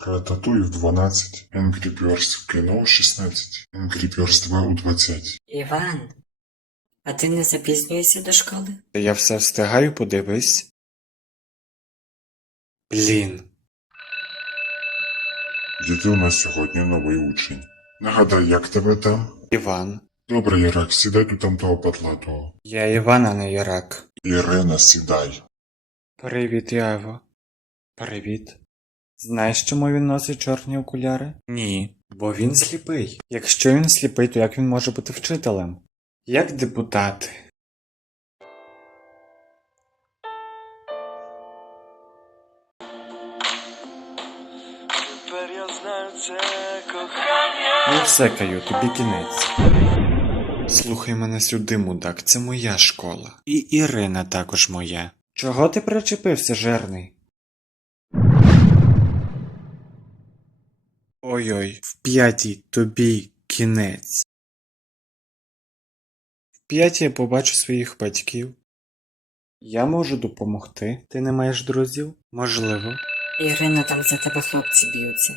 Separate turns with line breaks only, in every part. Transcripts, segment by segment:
Рататуй в 12, Angry Birds в кіно в 16, Angry Birds 2 у 20.
Іван, а ти не запізнюєшся до школи?
Та я все встигаю, подивись. Блін.
Діти у нас сьогодні новий учень. Нагадай, як тебе там?
Іван.
Добре, Ярак, сідай тут там того патлатого.
Я Іван, а не Ярак.
Ірина, сідай.
Привіт, Яво. Привіт. Знаєш, чому він носить чорні окуляри? Ні, бо він сліпий. Якщо він сліпий, то як він може бути вчителем? Як депутати.
Тепер я знаю це кохання.
Ну все, Каю, тобі кінець. Слухай мене сюди, мудак, це моя школа. І Ірина також моя. Чого ти причепився, жирний? Ой-ой, в п'ятій тобі кінець. В п'ятій я побачу своїх батьків. Я можу допомогти. Ти не маєш друзів? Можливо.
Ірина, там за тебе хлопці б'ються.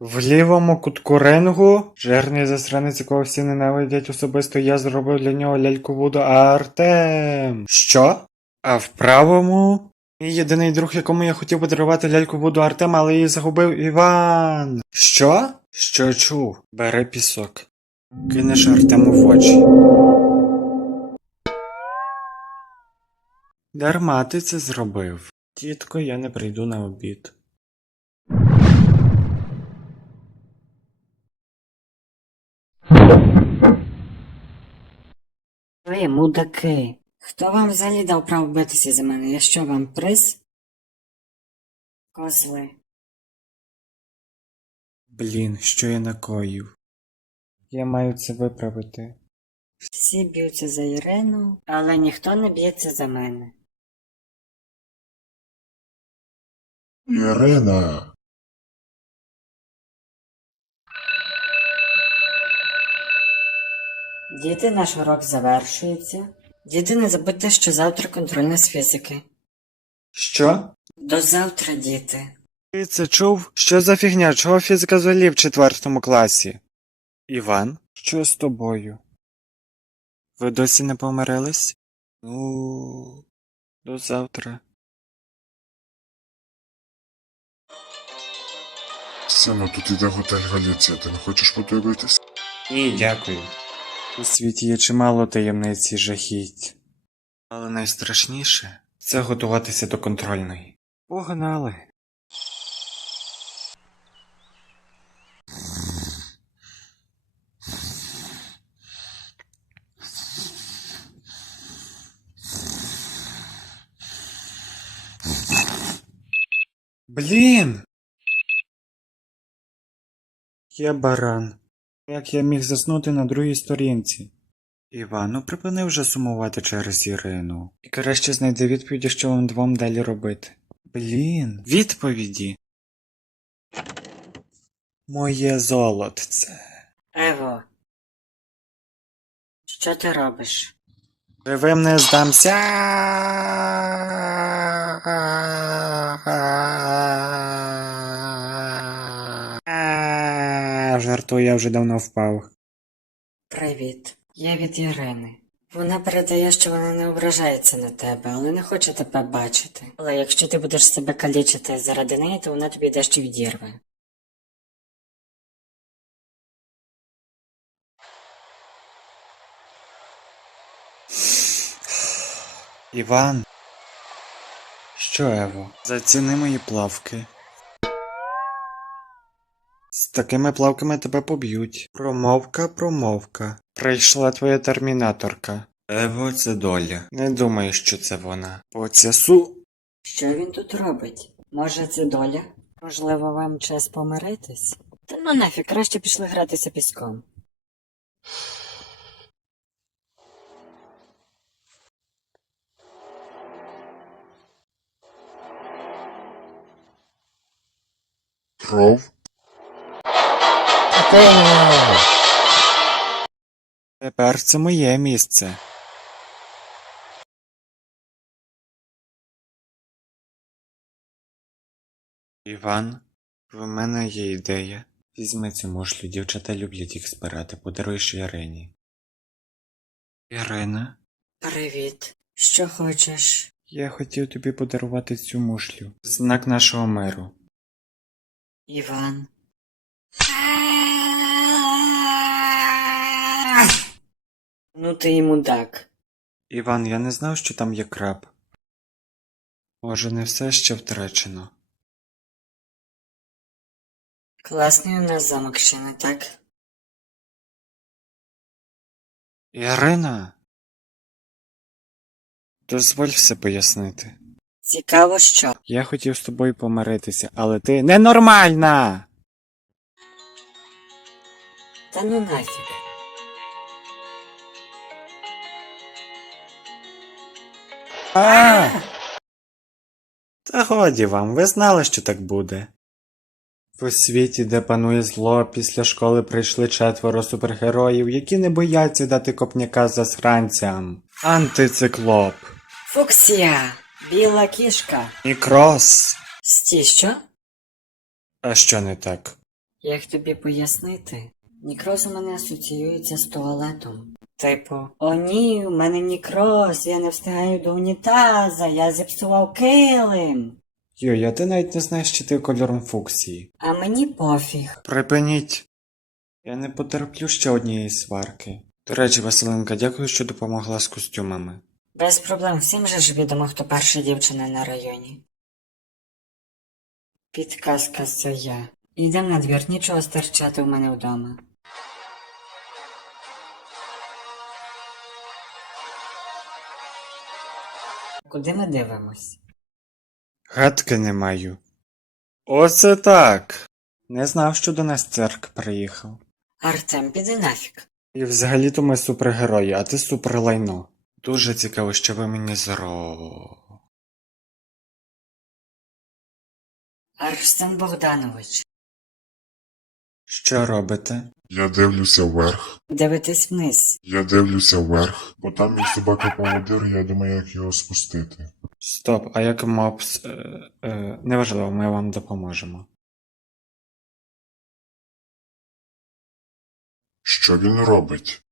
В лівому кутку рингу жирний засранець, якого всі ненавидять особисто, я зробив для нього ляльку Вуду Артем. Що? А в правому? Мій єдиний друг, якому я хотів подарувати ляльку Вуду Артем, але її загубив Іван. Що? Що чув? Бери пісок. Кинеш Артему в очі. Дарма ти це зробив. Тітко, я не прийду на обід.
Ви, мудаки, хто вам взагалі дав право битися за мене? Я що вам приз? Козли.
Блін, що я накоїв? Я маю це виправити.
Всі б'ються за Ірину, але ніхто не б'ється за мене.
Ірина!
Діти, наш урок завершується. Діти, не забудьте, що завтра контрольна з фізики.
Що?
До завтра, діти.
Ти це чув? Що за фігня? Чого фізика взагалі в четвертому класі? Іван? Що з тобою? Ви досі не помирились? Ну, до завтра.
Сину, тут іде готель Галіція, ти не хочеш подивитись?
Ні, дякую. У світі є чимало таємниць і жахіть. Але найстрашніше це готуватися до контрольної. Погнали. Блін! Я баран. Як я міг заснути на другій сторінці? Івану, припини вже сумувати через Ірину. І краще знайди відповіді, що вам двом далі робити. Блін, відповіді. Моє золотце.
Ево. Що ти робиш?
Живим не здамся. Жартую, я вже давно впав.
Привіт. Я від Ірини. Вона передає, що вона не ображається на тебе, але не хоче тебе бачити. Але якщо ти будеш себе калічити заради неї, то вона тобі дещо відірве.
Іван. Що, Ево? Заціни мої плавки. З такими плавками тебе поб'ють. Промовка, промовка. Прийшла твоя термінаторка. Ево, це доля. Не думаю, що це вона. Поцясу.
Що він тут робить? Може, це доля? Можливо, вам час помиритись? Та ну нафіг, краще пішли гратися піском.
Кров?
Тепер це моє місце. Іван, в мене є ідея. Візьми цю мушлю, дівчата люблять їх збирати, подаруєш Ірині. Ірина,
Привіт. Що хочеш?
я хотів тобі подарувати цю мушлю. Знак нашого миру.
Іван. Ну ти і мудак.
Іван, я не знав, що там є краб. Може, не все ще втрачено.
Класний у нас замок ще не так.
Ірина. Дозволь все пояснити.
Цікаво, що.
Я хотів з тобою помиритися, але ти ненормальна!
Та ну нафіг.
А! Та годі вам, ви знали, що так буде. В світі, де панує зло, після школи прийшли четверо супергероїв, які не бояться дати копняка засранцям. Антициклоп.
Фуксія! Біла кішка.
Мікрос.
Стій, що?
А що не так?
Як тобі пояснити? Нікроз у мене асоціюється з туалетом. Типу, о ні, у мене нікроз, я не встигаю до унітаза, я зіпсував килим.
Йой, а ти навіть не знаєш, чи ти кольором фуксії.
А мені пофіг.
Припиніть. Я не потерплю ще однієї сварки. До речі, Василенка, дякую, що допомогла з костюмами.
Без проблем, всім же ж відомо, хто перша дівчина на районі. Підказка це я. Ідем на двір, нічого стерчати у мене вдома. Куди ми дивимось?
Гадки не маю. Оце так. Не знав, що до нас цирк приїхав.
Артем, піди нафіг.
І взагалі-то ми супергерої, а ти суперлайно. Дуже цікаво, що ви мені зро.
Арсен Богданович,
Що робите?
Я дивлюся вверх.
дивитесь вниз.
Я дивлюся вверх, бо там є собака поводир, я думаю, як його спустити.
Стоп, а як мопс. Е, е, неважливо, ми вам допоможемо.
Що він робить?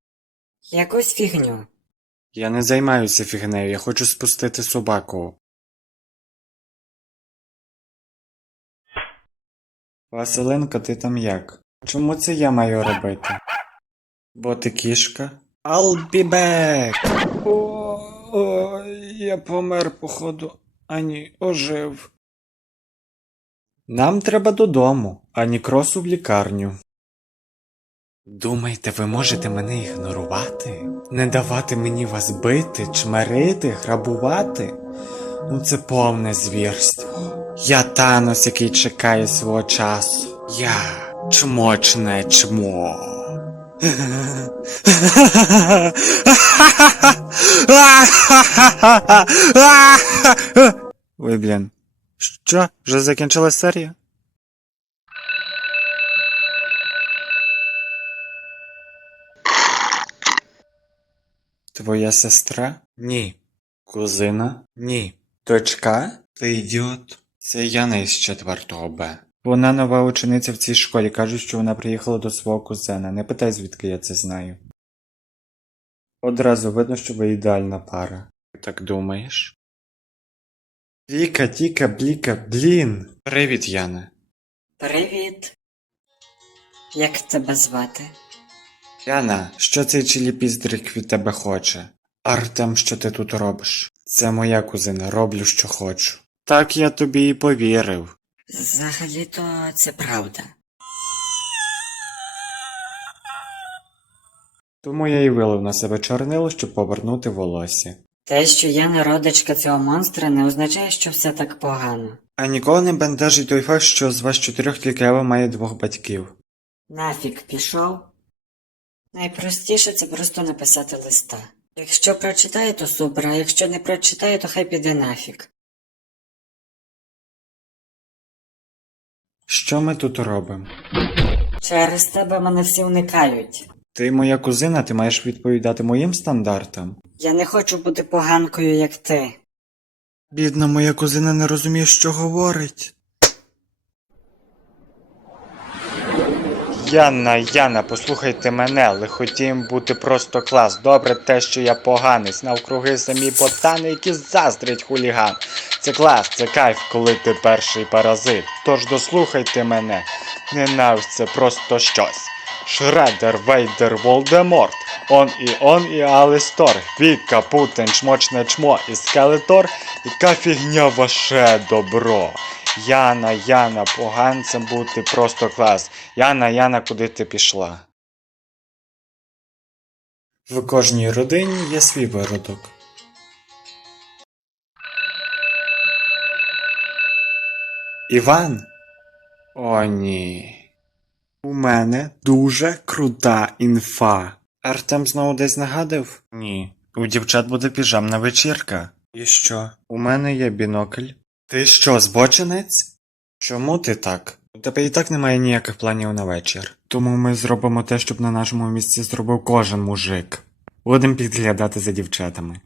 Якусь фігню.
Я не займаюся фігнею, я хочу спустити собаку. Василинка, ти там як? Чому це я маю робити? Бо ти кішка? I'll be back! О, о, я помер, походу. Ані, ожив. Нам треба додому, ані кросу в лікарню. Думаєте, ви можете мене ігнорувати? Не давати мені вас бити, чмерити, грабувати? Ну це повне звірство. Я Танос, який чекає свого часу. Я чмочне чмо. Ой, блін. Що? Вже закінчилась серія? Твоя сестра? Ні. Кузина? Ні. Дочка? Ти ідіот. Це Яна із 4 Б. Вона нова учениця в цій школі. Кажуть, що вона приїхала до свого кузена. Не питай, звідки я це знаю. Одразу видно, що ви ідеальна пара. Ти так думаєш? Віка, тіка, бліка, блін. Привіт, Яна.
Привіт. Як тебе звати?
Яна, що цей чиліпіздрик від тебе хоче? Артем, що ти тут робиш? Це моя кузина, роблю, що хочу. Так я тобі і повірив.
Взагалі-то це правда.
Тому я і вилив на себе чорнило, щоб повернути волосся.
Те, що я не родичка цього монстра, не означає, що все так погано.
А ніколи не бентежить той факт, що з вас чотирьох тільки Ева має двох батьків.
Нафік пішов. Найпростіше це просто написати листа. Якщо прочитає, то супер, а якщо не прочитає, то хай піде нафік.
Що ми тут робимо?
Через тебе мене всі уникають.
Ти моя кузина, ти маєш відповідати моїм стандартам.
Я не хочу бути поганкою, як ти.
Бідна моя кузина не розуміє, що говорить. Яна, Яна, послухайте мене, лихотім бути просто клас. Добре те, що я поганець. Навкруги самі ботани, які заздрять хуліган. Це клас, це кайф, коли ти перший паразит. Тож дослухайте мене. Ненависть це просто щось. Шредер, Вейдер, Волдеморт. Он і он і Алистор. Віка, Путин, чмочне чмо і скелетор. Яка фігня ваше добро. Яна, Яна, поганцем бути просто клас. Яна, Яна, куди ти пішла? В кожній родині є свій виродок. Іван? О, ні. У мене дуже крута інфа. Артем знову десь нагадив? Ні. У дівчат буде піжамна вечірка. І що? У мене є бінокль. Ти що, збочинець? Чому ти так? У тебе і так немає ніяких планів на вечір. Тому ми зробимо те, щоб на нашому місці зробив кожен мужик. Будемо підглядати за дівчатами.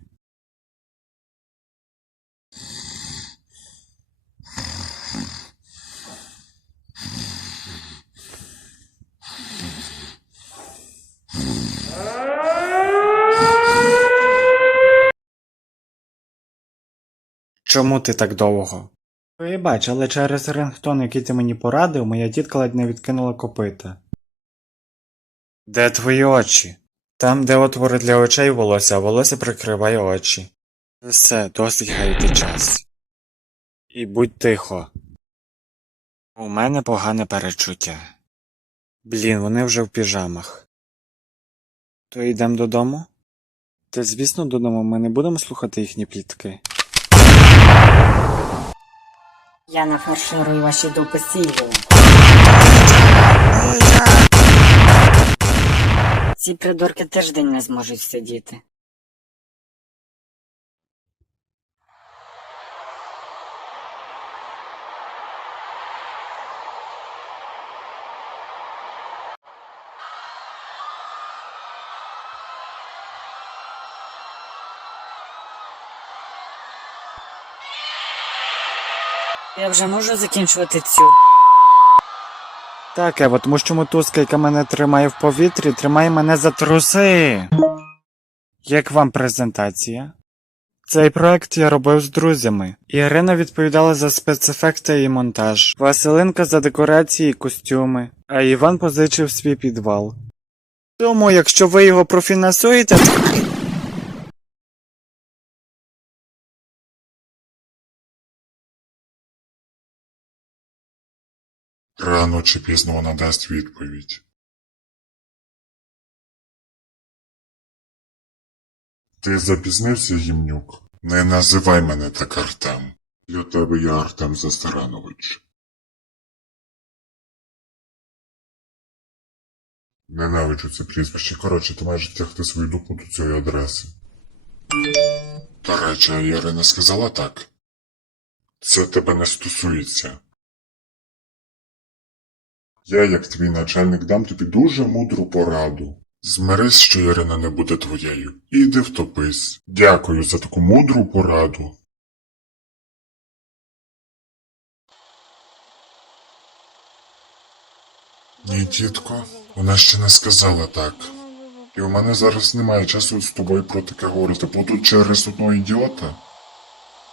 Чому ти так довго? Вибач, але через рингтон, який ти мені порадив, моя тітка ледь не відкинула копита. Де твої очі? Там, де отвори для очей волосся, а волосся прикриває очі. Все, досить гаяти час. І будь тихо. У мене погане перечуття. Блін, вони вже в піжамах. То йдемо додому? Та звісно, додому ми не будемо слухати їхні плітки.
Я нафарширую ваші дупи сіллю. Ці придурки тиждень не зможуть сидіти. Я вже можу закінчувати цю.
Так, Ева, тому що мотузка, яка мене тримає в повітрі, тримає мене за труси. Як вам презентація? Цей проект я робив з друзями. Ірина відповідала за спецефекти і монтаж, Василинка за декорації і костюми, а Іван позичив свій підвал. Тому, якщо ви його профінансуєте.
Рано чи пізно вона дасть відповідь. Ти запізнився, гімнюк? Не називай мене так Артем. Для тебе я Артем Застаранович. Ненавиджу це прізвище. Коротше, ти маєш тягти свою дупу до цієї адреси. До речі, Ірина сказала так. Це тебе не стосується. Я, як твій начальник, дам тобі дуже мудру пораду. Змирись, що Ірина не буде твоєю. Іди втопись. Дякую за таку мудру пораду. Ні, тітко, вона ще не сказала так. І у мене зараз немає часу з тобою про таке говорити. Буду через одного ідіота.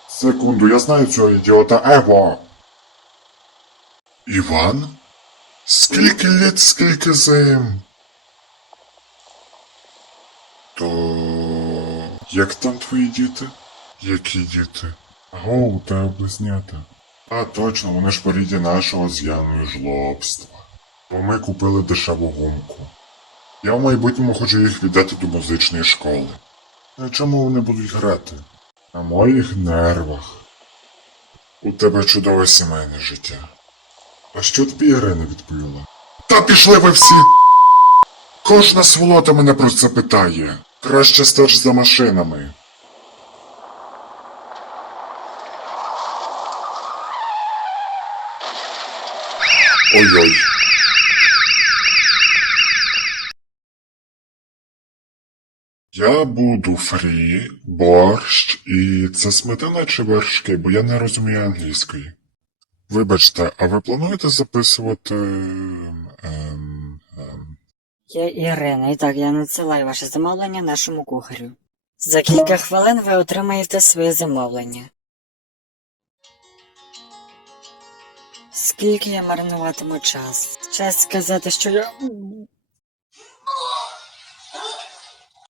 Секунду, я знаю цього ідіота Ево. Іван? Скільки літ, скільки зим? То як там твої діти? Які діти? О, у тебе близнята. А точно, вони ж поріді нашого з Яною жлобства. Бо ми купили дешеву гумку. Я в майбутньому хочу їх віддати до музичної школи. А чому вони будуть грати? На моїх нервах. У тебе чудове сімейне життя. А що тобі Ірина відповіла? Та пішли ви всі! Кожна сволота мене про це питає. Краще стеж за машинами. Ой-ой. Я буду фрі, борщ і це сметана чи вершки, бо я не розумію англійської. Вибачте, а ви плануєте записувати ем,
Я Ірина, і так я надсилаю ваше замовлення нашому кухарю. За кілька хвилин ви отримаєте своє замовлення. Скільки я марнуватиму час? Час сказати, що я.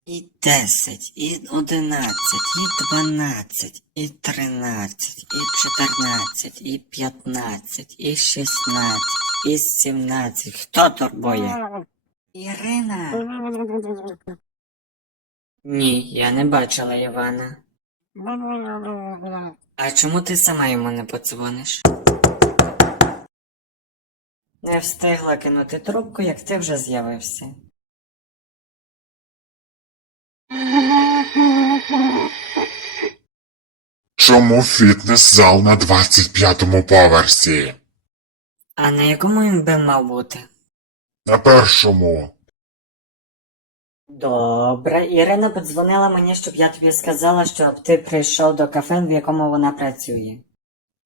І десять, і одинадцять, і дванадцять, і тринадцять, і чотирнадцять, і п'ятнадцять, і шістнадцять, і сімнадцять. Хто турбує? Ірина. Ні, я не бачила Івана. А чому ти сама йому не подзвониш? Не встигла кинути трубку, як ти вже з'явився.
Чому фітнес-зал на 25-му поверсі?
А на якому він би мав бути?
На першому.
Добре, Ірина подзвонила мені, щоб я тобі сказала, щоб ти прийшов до кафе, в якому вона працює.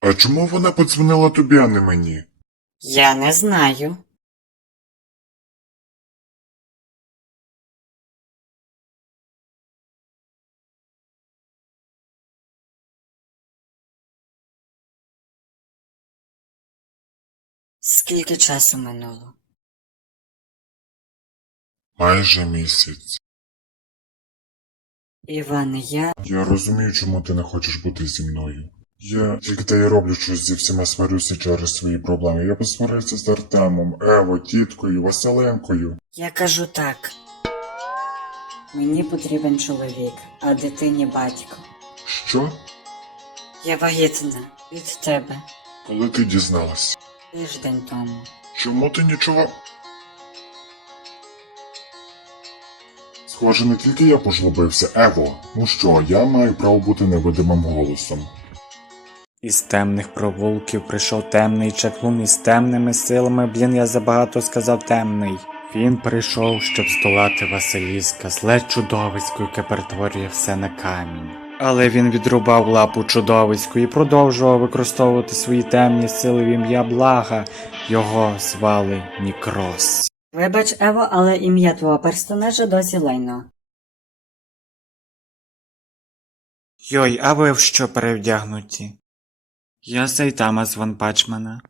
А чому вона подзвонила тобі, а не мені?
Я не знаю. Скільки часу минуло?
Майже місяць.
Іване, я.
Я розумію, чому ти не хочеш бути зі мною. Я тільки те й роблю, що зі всіма сварюся через свої проблеми. Я посварився з Артемом, Ево, тіткою, Василенкою.
Я кажу так. Мені потрібен чоловік, а дитині батько.
Що?
Я вагітна від тебе
Коли ти дізналась?
Тиждень тому.
Чому ти нічого? Схоже, не тільки я пожлобився, Ево. Ну що, я маю право бути невидимим голосом.
Із темних провулків прийшов темний чаклун із темними силами, блін, я забагато сказав темний. Він прийшов, щоб здолати Василіска, зле чудовисько, яке перетворює все на камінь. Але він відрубав лапу чудовиську і продовжував використовувати свої темні сили в ім'я блага. Його звали Нікрос.
Вибач, Ево, але ім'я твого персонажа досі лайно.
Йой, а ви в що перевдягнуті? Я Сайтама з Ван Пачмана.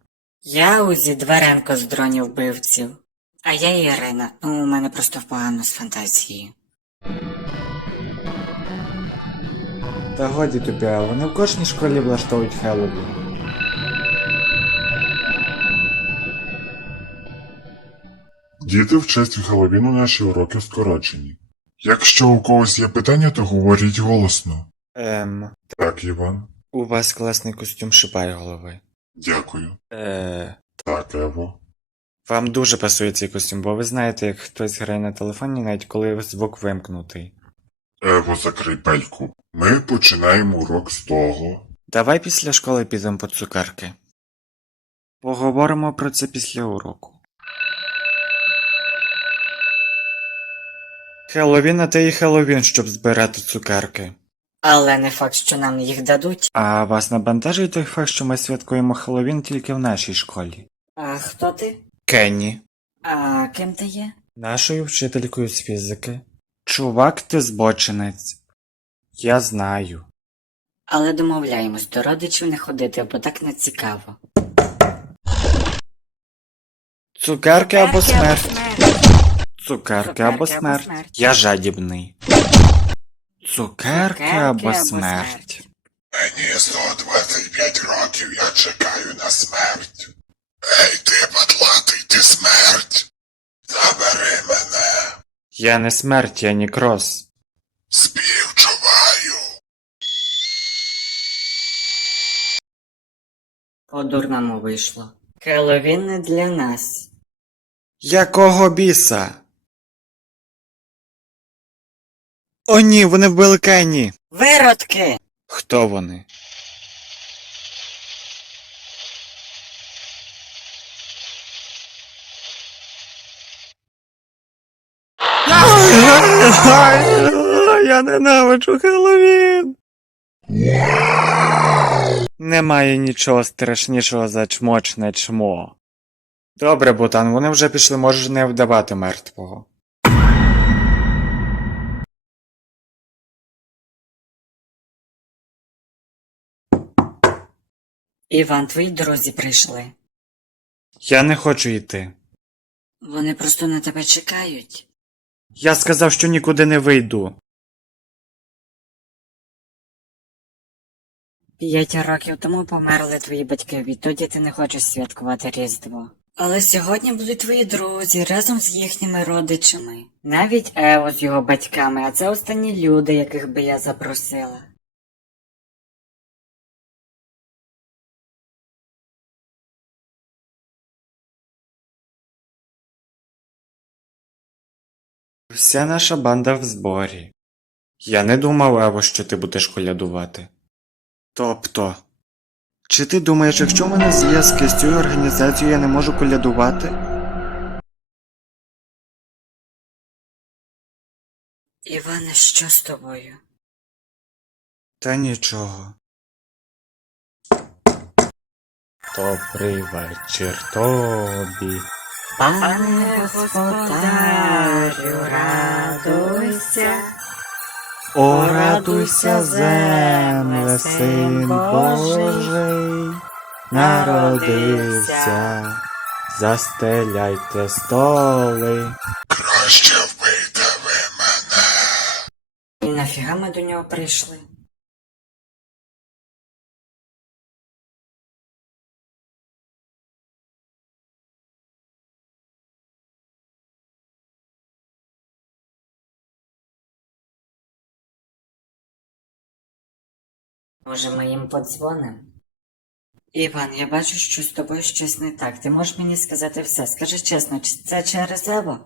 Я Узі Дверенко з дронів вбивців. А я Ірина. Ну, у мене просто погано з фантазією.
Та годі тобі, а вони в кожній школі влаштовують Хеллоуін.
Діти в честь Хеллоуіну наші уроки скорочені. Якщо у когось є питання, то говоріть голосно.
Ем,
Так, Іван.
у вас класний костюм шипай голови.
Дякую.
Е,
Так, Ево.
вам дуже пасує цей костюм, бо ви знаєте, як хтось грає на телефоні, навіть коли звук вимкнутий.
Ево, закрий пельку. Ми починаємо урок з того.
Давай після школи підемо по цукерки. Поговоримо про це після уроку. Хеллоуін, а ти і Хеллоуін, щоб збирати цукерки.
Але не факт, що нам їх дадуть.
А вас набентежить той факт, що ми святкуємо Хеллоуін тільки в нашій школі.
А хто ти?
Кенні.
А ким ти є?
Нашою вчителькою з фізики. Чувак, ти збочинець. Я знаю.
Але домовляємось до родичів не ходити, бо так не цікаво.
Цукерки або смерть. Цукерки
Цукерки
або
або
смерть.
смерть.
Я жадібний. Цукерки або
або
смерть.
смерть.
Мені 125 років, я чекаю на смерть.
Я не смерть, я нікрос.
Співчуваю!
По-дурному вийшло. Хеллоуін не для нас.
Якого біса? О ні, вони вбили Кенні.
Виродки!
Хто вони? Я ненавиджу Хеллоуін. Немає нічого страшнішого за чмочне чмо. Добре, Бутан, вони вже пішли, можеш не вдавати мертвого.
Іван, твої друзі прийшли.
Я не хочу йти.
Вони просто на тебе чекають.
Я сказав, що нікуди не вийду.
П'ять років тому померли твої батьки, відтоді ти не хочеш святкувати Різдво. Але сьогодні будуть твої друзі разом з їхніми родичами. Навіть Ево з його батьками, а це останні люди, яких би я запросила.
Вся наша банда в зборі. Я не думав, Ево, що ти будеш колядувати. Тобто. Чи ти думаєш, якщо в мене зв'язки з цією організацією, я не можу колядувати?
Іване, що з тобою?
Та нічого. Добрий вечір тобі.
Пане господарю, радуйся.
О, радуйся, земле, син Божий, народився, застеляйте столи.
Краще вбийте ви мене.
І нафіга ми до нього прийшли? Може, ми їм подзвоним? Іван, я бачу, що з тобою щось не так. Ти можеш мені сказати все. Скажи чесно, чи це через Ево?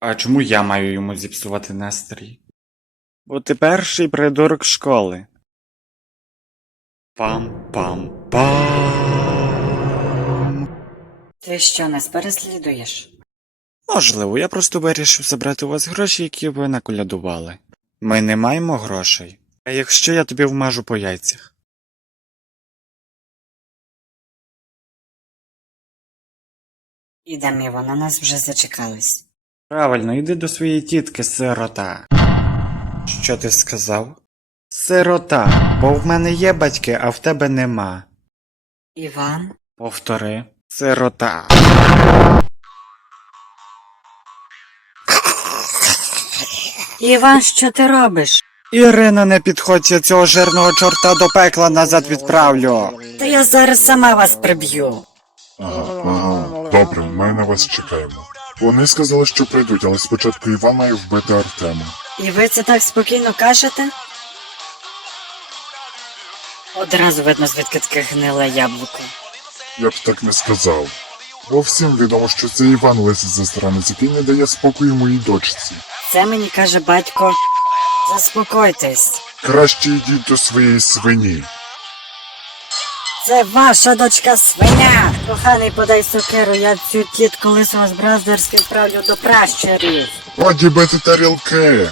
А чому я маю йому зіпсувати настрій? Бо ти перший придурок школи. Пам-пам-пам.
Ти що, нас переслідуєш?
Можливо, я просто вирішив забрати у вас гроші, які ви наколядували. Ми не маємо грошей. А якщо я тобі вмажу по яйцях?
Ідемо, Іван, на нас вже зачекались.
Правильно, йди до своєї тітки, сирота. Що ти сказав? Сирота, бо в мене є батьки, а в тебе нема.
Іван?
Повтори. Сирота.
Іван, що ти робиш?
Ірина, не підходь, я цього жирного чорта до пекла назад відправлю.
Та я зараз сама вас приб'ю.
Ага, ага. Добре, ми на вас чекаємо. Вони сказали, що прийдуть, але спочатку Іван має вбити Артема.
І ви це так спокійно кажете? Одразу видно, звідки таке гниле яблуко.
Я б так не сказав. Бо всім відомо, що це Іван лисий засранець, який не дає спокою моїй дочці.
Це мені каже батько. Заспокойтесь.
Краще йдіть до своєї свині.
Це ваша дочка свиня. Коханий, подай сокиру, я цю тітку лисого з бразерськи вправлю до пращурів.
Одібати тарілки.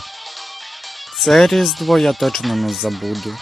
Це різдво я точно не забуду.